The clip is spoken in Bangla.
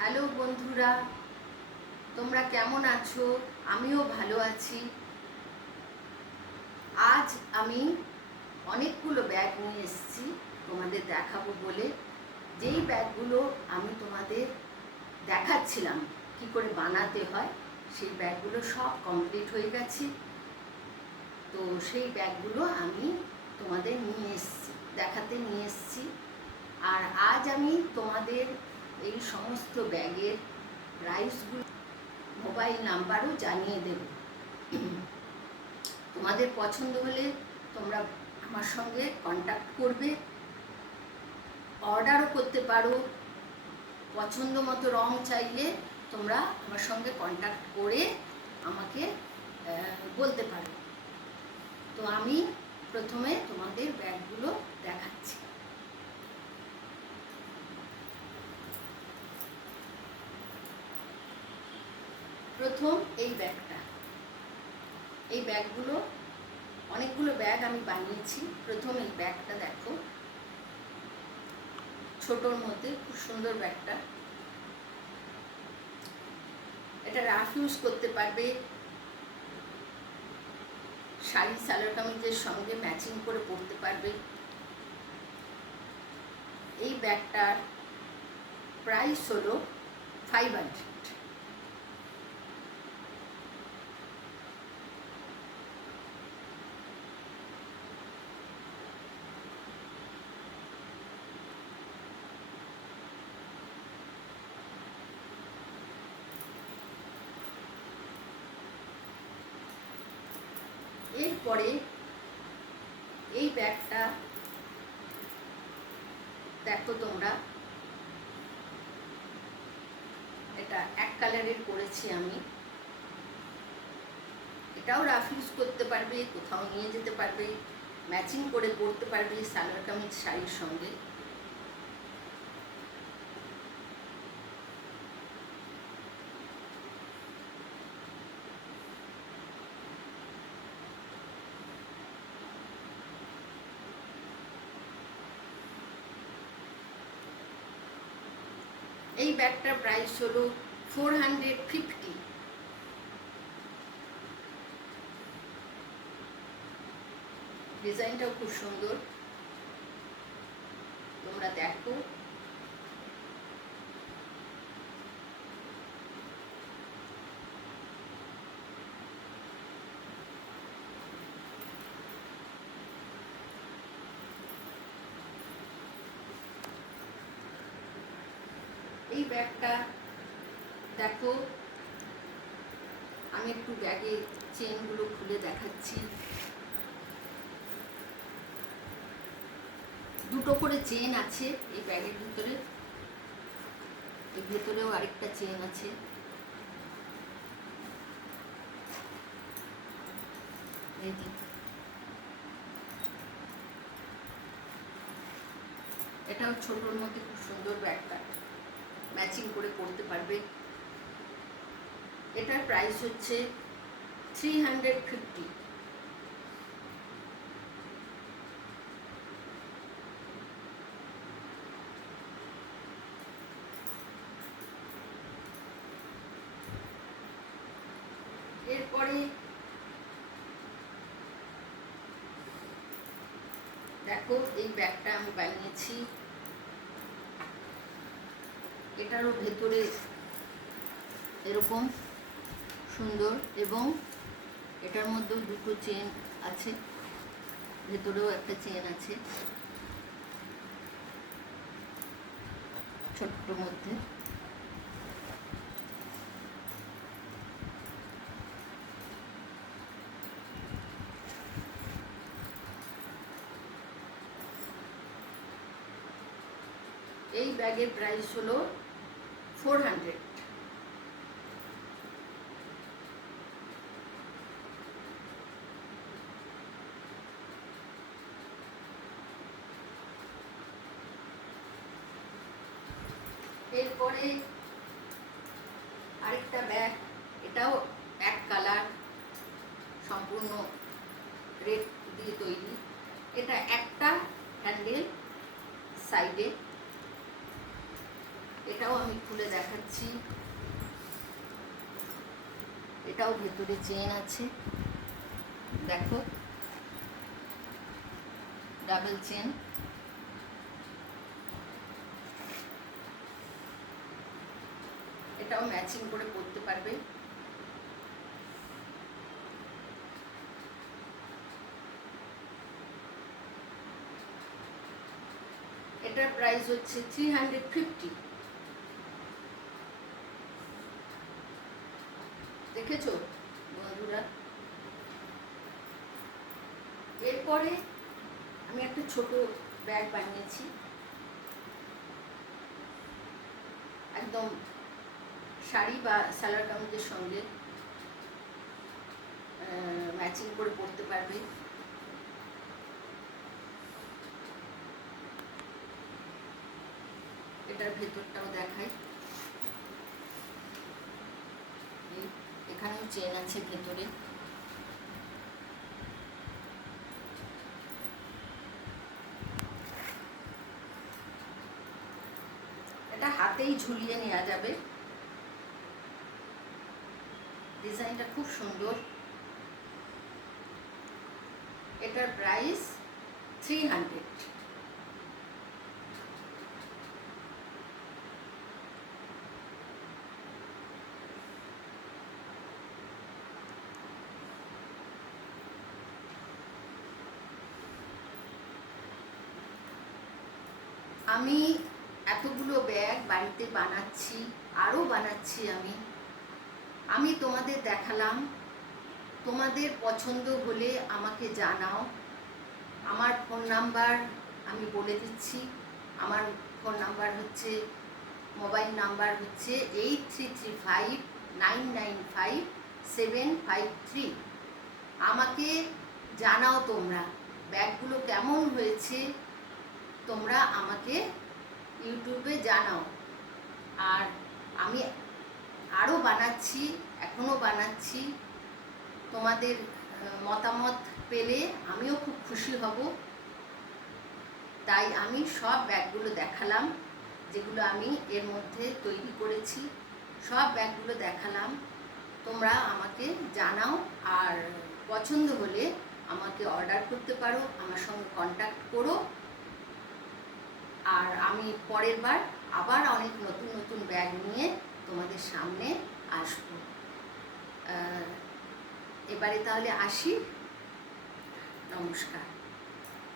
হ্যালো বন্ধুরা, তোমরা কেমন আছো? আমিও ভালো আছি। আজ আমি অনেকগুলো ব্যাগ নিয়ে এসেছি তোমাদের দেখাবো বলে। যেই ব্যাগগুলো আমি তোমাদের দেখাচ্ছিলাম কি করে বানাতে হয়, সেই ব্যাগগুলো সব কমপ্লিট হয়ে গেছে। তো সেই ব্যাগগুলো আমি তোমাদের নিয়ে এসেছি, দেখাতে নিয়ে এসেছি। আর আজ আমি তোমাদের এই সমস্ত ব্যাগের প্রাইসগুলো, মোবাইল নাম্বারও জানিয়ে দেব। তোমাদের পছন্দ হলে তোমরা আমার সঙ্গে কন্ট্যাক্ট করবে, অর্ডারও করতে পারো। পছন্দ মতো রং চাইলে তোমরা আমার সঙ্গে কন্ট্যাক্ট করে আমাকে বলতে পারো। তো আমি প্রথমে তোমাদের ব্যাগগুলো দেখাচ্ছি। প্রথম এই ব্যাগটা, এই ব্যাগগুলো অনেকগুলো ব্যাগ আমি বানিয়েছি। প্রথম এই ব্যাগটা দেখো, ছোটোর মধ্যে খুব সুন্দর ব্যাগটা। এটা রাফ ইউজ করতে পারবে, শাড়ি সালোয়ার কামিজের সঙ্গে ম্যাচিং করে পরতে পারবে। এই ব্যাগটার প্রাইস হলো 500। এরপরে এই ব্যাগটা দেখো তোমরা, এটা এক কালারের করেছি আমি। এটাও রাফ ইউজ করতে পারবে, কোথাও নিয়ে যেতে পারবে, ম্যাচিং করে পরতে পারবে সালোয়ার কামিজ শাড়ির সঙ্গে। এই ব্যাগটার প্রাইস হলো 450। ডিজাইনটাও খুব সুন্দর, তোমরা দেখো। এই ব্যাগটা দেখো, আমি একটু ব্যাগের চেনগুলো খুলে দেখাচ্ছি। দুটো করে চেন আছে এই ব্যাগের ভিতরে, এর ভেতরেও আরেকটা চেন আছে। এটাও ছোটোর মধ্যে খুব সুন্দর ব্যাগটা, ম্যাচিং করে পরতে পারবে। এটার প্রাইস হচ্ছে 350। এরপরে দেখো, এই ব্যাগটা আমি বানিয়েছি। এটারও ভেতরে এরকম সুন্দর, এবং এটার মধ্যেও দুটো চেন আছে, ভেতরেও একটা চেন আছে ছোট্ট মধ্যে। এই ব্যাগের প্রাইস হলো 400। এরপরে আরেকটা ব্যাগ, এটাও এক কালার, সম্পূর্ণ রেড দিয়ে তৈরি। এটা একটা হ্যান্ডেল সাইডে, এটাও আমি খুলে দেখাচ্ছি। এটাও ভেতরে চেন আছে, দেখো ডাবল চেন। এটাও ম্যাচিং করে পরতে পারবে। এটার প্রাইস হচ্ছে 350। দেখেছো বন্ধুরা? এরপরে আমি একটা ছোট ব্যাগ বানিয়েছি, একদম শাড়ি বা সালোয়ার কামিজের সঙ্গে ম্যাচিং করে পরতে পারবে। এটার ভেতরটাও দেখাই। এখানেও চেন আছে ভেতরে। এটা হাতেই ঝুলিয়ে নেওয়া যাবে। ডিজাইনটা খুব সুন্দর। এটার প্রাইস 300। আমি এতগুলো ব্যাগ বাড়িতে বানাচ্ছি, আরও বানাচ্ছি। আমি তোমাদের দেখালাম। তোমাদের পছন্দ হলে আমাকে জানাও। আমার ফোন নাম্বার আমি বলে দিচ্ছি। আমার ফোন নাম্বার হচ্ছে, মোবাইল নাম্বার হচ্ছে 8335995753। আমাকে জানাও তোমরা ব্যাগগুলো কেমন হয়েছে, তোমরা আমাকে ইউটিউবে জানাও। আর আমি আরও বানাচ্ছি, এখনও বানাচ্ছি। তোমাদের মতামত পেলে আমিও খুব খুশি হব। তাই আমি সব ব্যাগগুলো দেখালাম, যেগুলো আমি এর মধ্যে তৈরি করেছি। সব ব্যাগগুলো দেখালাম। তোমরা আমাকে জানাও, আর পছন্দ হলে আমাকে অর্ডার করতে পারো, আমার সঙ্গে কন্ট্যাক্ট করো। আর আমি পরের বার আবার অনেক নতুন নতুন ব্যাগ নিয়ে তোমাদের সামনে আসব। এবারে তাহলে আসি। নমস্কার।